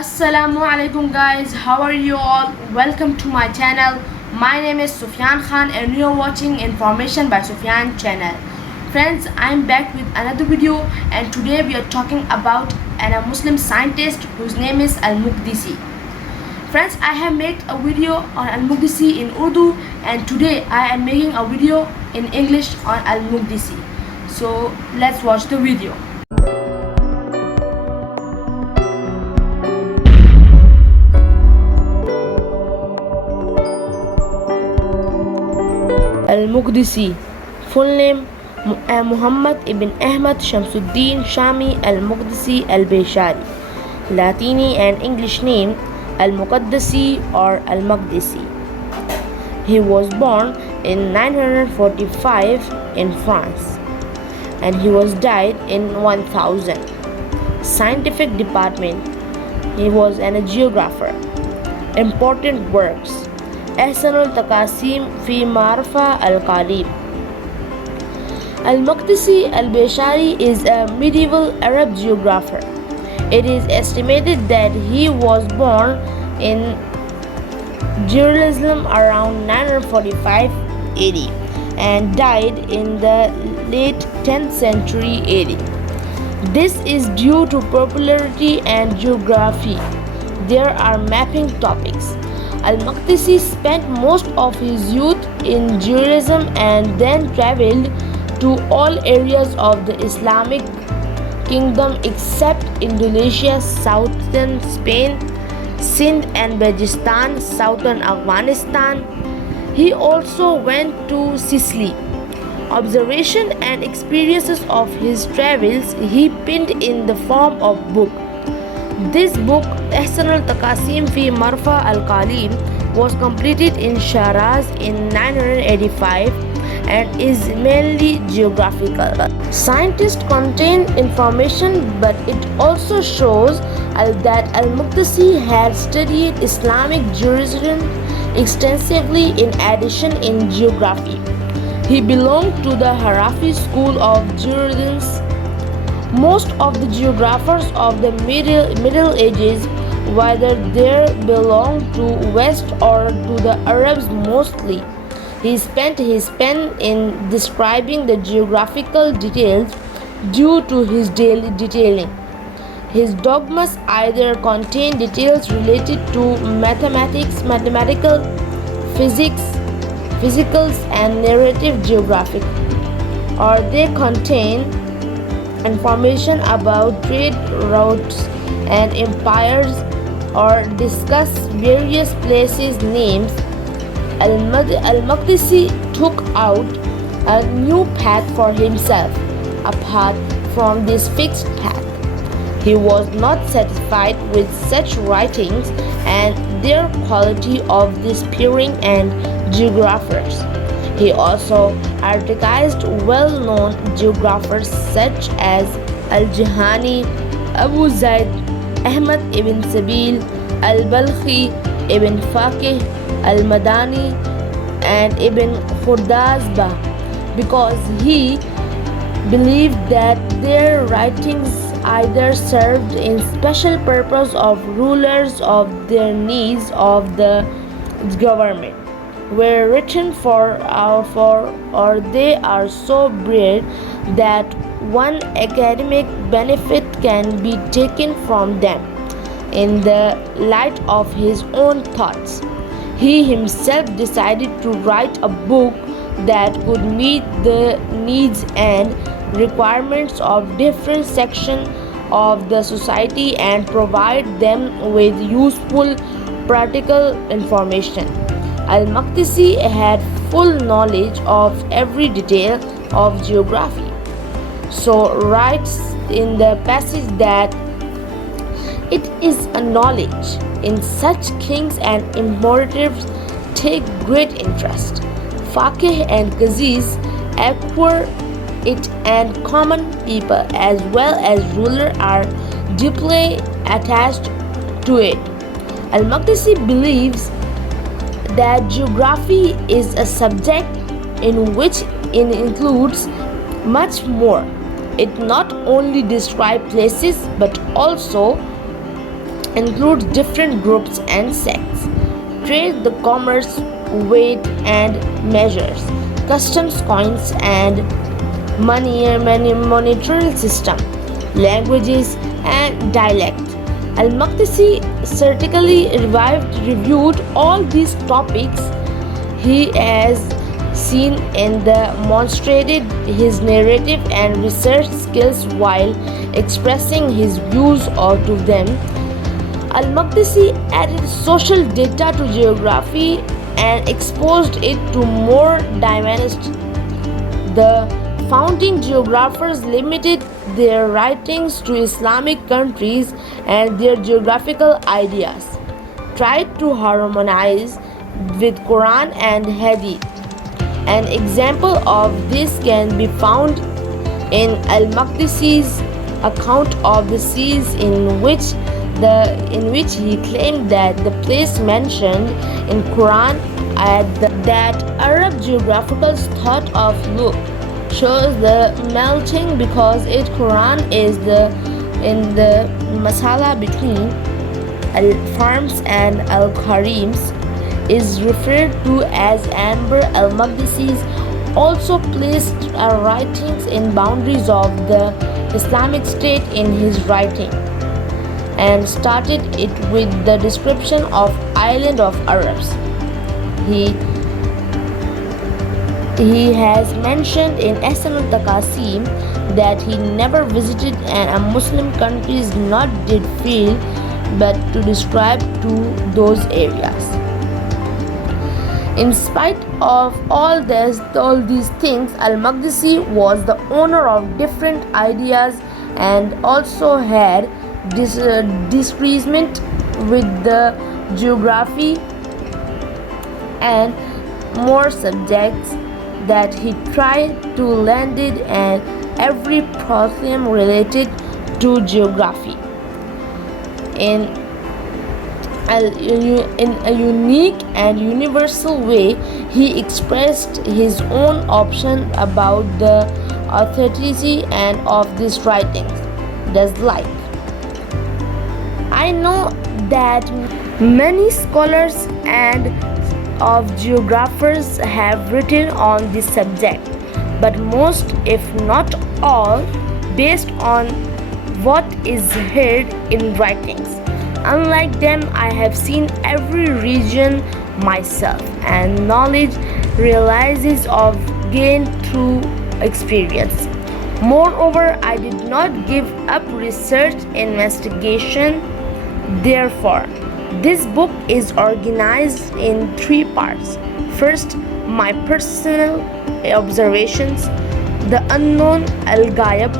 Assalamu alaikum guys, how are you all? Welcome to my channel. My name is Sufyan Khan and you are watching Information by Sufyan channel. Friends, I am back with another video and today we are talking about a Muslim scientist whose name is Al-Muqdisi. Friends, I have made a video on Al-Muqdisi in Urdu and today I am making a video in English on Al-Muqdisi. So let's watch the video. Al-Muqdisi, full name Muhammad ibn Ahmad Shamsuddin Shami Al-Muqdisi Al-Bishari, Latini and English name Al-Muqaddasi or Al-Muqdisi. He was born in 945 in France and he was died in 1000. Scientific department, he was a geographer. Important works: Al-Taqasim fi Marfa Al-Qalib. Al-Muqdisi Al-Bishari is a medieval Arab geographer. It is estimated that he was born in Jerusalem around 945 AD and died in the late 10th century AD. This is due to popularity and geography. There are mapping topics. Al-Muqdisi spent most of his youth in Judaism and then traveled to all areas of the Islamic kingdom except Indonesia, southern Spain, Sindh and Balochistan, southern Afghanistan. He also went to Sicily. Observation and experiences of his travels he penned in the form of book. This book, Al-Taqasim fi Marfa Al-Qalib, was completed in Shiraz in 985 and is mainly geographical. Scientists contain information, but it also shows that Al-Muqdisi had studied Islamic Judaism extensively in addition in geography. He belonged to the Harafi school of Judaism. Most of the geographers of the Middle Ages, whether they belonged to West or to the Arabs mostly, he spent his pen in describing the geographical details due to his daily detailing. His dogmas either contain details related to mathematics, mathematical, physics, physicals and narrative geographic, or they contain information about trade routes and empires, or discuss various places' names. Al-Muqdisi took out a new path for himself apart from this fixed path. He was not satisfied with such writings and their quality of disappearing and geographers. He also criticized well-known geographers such as Al-Jahani, Abu Zaid, Ahmad ibn Sabil, Al-Balkhi, Ibn Faqih, Al-Madani and Ibn Khurdazbah because he believed that their writings either served in special purpose of rulers of their needs of the government, were written for or they are so broad that one academic benefit can be taken from them. In the light of his own thoughts, he himself decided to write a book that could meet the needs and requirements of different sections of the society and provide them with useful practical information. Al-Muqdisi had full knowledge of every detail of geography. So writes in the passage that it is a knowledge in such kings and imperatives take great interest. Faqih and Qazis acquire it and common people as well as rulers are deeply attached to it. Al-Muqdisi believes that geography is a subject in which it includes much more. It not only describes places but also includes different groups and sects, trade, the commerce, weight and measures, customs, coins and monetary system, languages and dialect. Al-Muqdisi critically reviewed all these topics. He has seen and demonstrated his narrative and research skills while expressing his views to them. Al-Muqdisi added social data to geography and exposed it to more dimensions. The founding geographers limited their writings to Islamic countries and their geographical ideas, tried to harmonize with Quran and Hadith. An example of this can be found in Al-Muqdisi's account of the seas in which he claimed that the place mentioned in Quran that Arab geographers thought of look shows the melting because its Quran is in the masala between Al-Farms and Al-Karims is referred to as amber. Al-Muqdisi also placed writings in boundaries of the Islamic State in his writing and started it with the description of island of Arabs. He has mentioned in al-Taqasim that he never visited a Muslim country not did feel but to describe to those areas. In spite of all these things, Al-Muqdisi was the owner of different ideas and also had disagreement with the geography and more subjects that he tried to land it and every problem related to geography in a unique and universal way. He expressed his own opinion about the authenticity and of these writings. Does like I know that many scholars and of geographers have written on this subject, but most, if not all, based on what is heard in writings. Unlike them, I have seen every region myself, and knowledge realizes of gained through experience. Moreover, I did not give up research investigation. Therefore, this book is organized in 3 parts. First, my personal observations, the unknown al-Ghaib.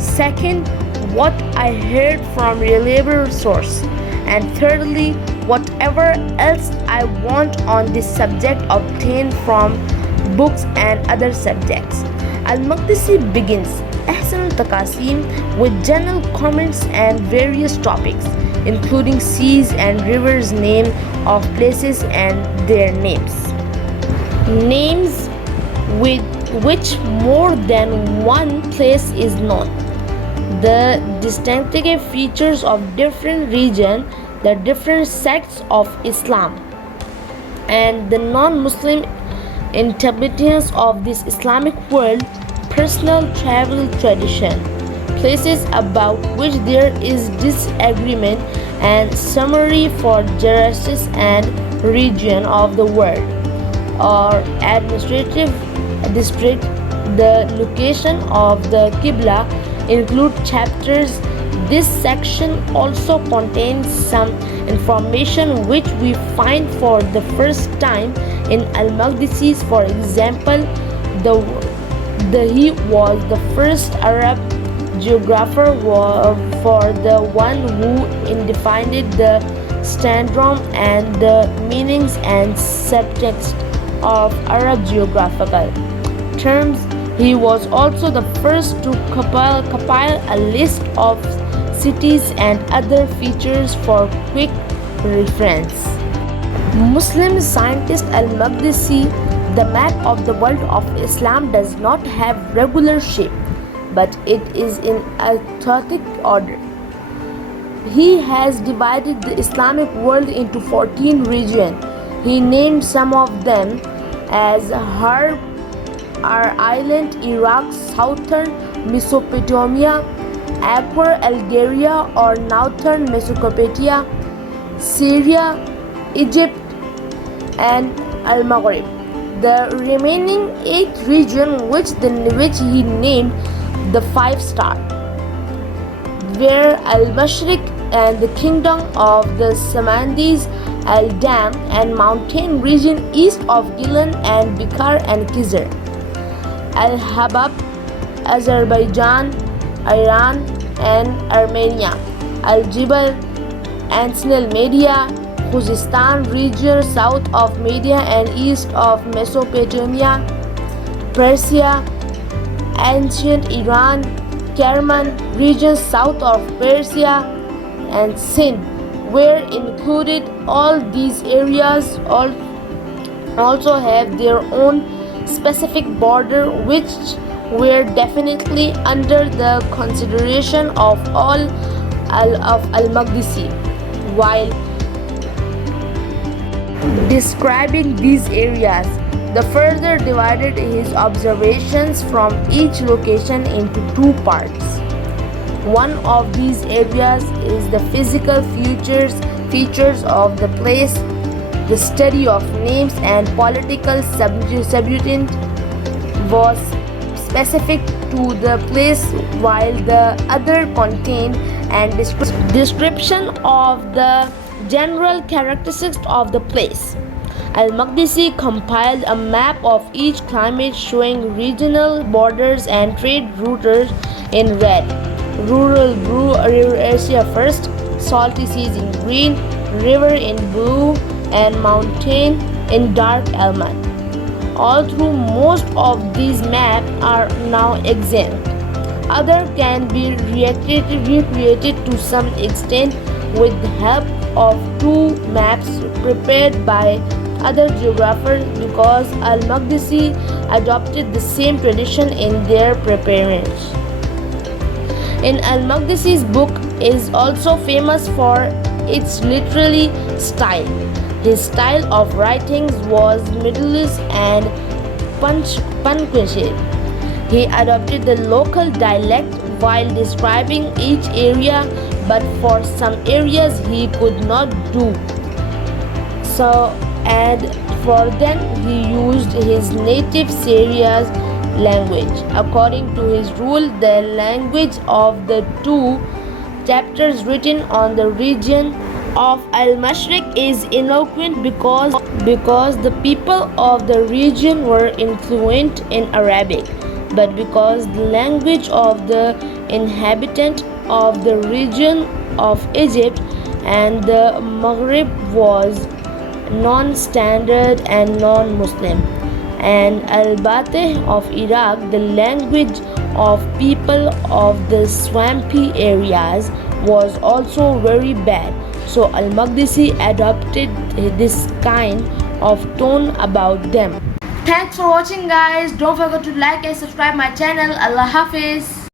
Second, what I heard from reliable source. And thirdly, whatever else I want on this subject obtained from books and other subjects. Al-Muqdisi begins al-Taqasim with general comments and various topics, including seas and rivers, name of places and their names. Names with which more than one place is known. The distinctive features of different regions, the different sects of Islam, and the non-Muslim inhabitants of this Islamic world, personal travel tradition, places about which there is disagreement, and summary for justice and region of the world or administrative district. The location of the Qibla include chapters. This section also contains some information which we find for the first time in Al-Muqdisi. For example, he was the first Arab geographer for the one who defined the standard and the meanings and subtext of Arab geographical terms. He was also the first to compile a list of cities and other features for quick reference. Muslim scientist Al-Muqdisi, the map of the world of Islam does not have regular shape, but it is in a chaotic order. He has divided the Islamic world into 14 regions. He named some of them as Harb, our island, Iraq, southern Mesopotamia, Acre, Algeria or northern Mesopotamia, Syria, Egypt, and Al-Maghrib. The remaining 8 regions, which he named the 5 star, were Al-Mashriq and the kingdom of the Samanidis, Al-Dam and mountain region east of Gilan and Bikar and Khizr, Al-Habab, Azerbaijan, Iran and Armenia, Al-Jibal, Ancient Media, Khuzestan region south of Media and east of Mesopotamia, Persia, ancient Iran, Kerman region south of Persia, and Sindh were included. All these areas also have their own specific border, which were definitely under the consideration of Al-Muqdissi. While describing these areas, the further divided his observations from each location into 2 parts. One of these areas is the physical features of the place, the study of names and political subunit was specific to the place, while the other contained and description of the general characteristics of the place. Al-Muqdisi compiled a map of each climate showing regional borders and trade routes in red, rural blue, Asia first, salty seas in green, river in blue, and mountain in dark almond. Although most of these maps are now extant, others can be recreated to some extent with the help of 2 maps prepared by other geographers, because Al-Muqdisi adopted the same tradition in their preparation. In Al-Muqdisi's book is also famous for its literary style. His style of writings was meticulous and punctual. He adopted the local dialect while describing each area, but for some areas he could not do so, and for them he used his native Syria's language. According to his rule, the language of the 2 chapters written on the region of Al-Mashriq is eloquent because the people of the region were fluent in Arabic, but because the language of the inhabitant of the region of Egypt and the Maghrib was non-standard and non-Muslim, and Al-Batih of Iraq, the language of people of the swampy areas, was also very bad. So Al-Muqdisi adopted this kind of tone about them. Thanks for watching, guys. Don't forget to like and subscribe my channel. Allah Hafiz.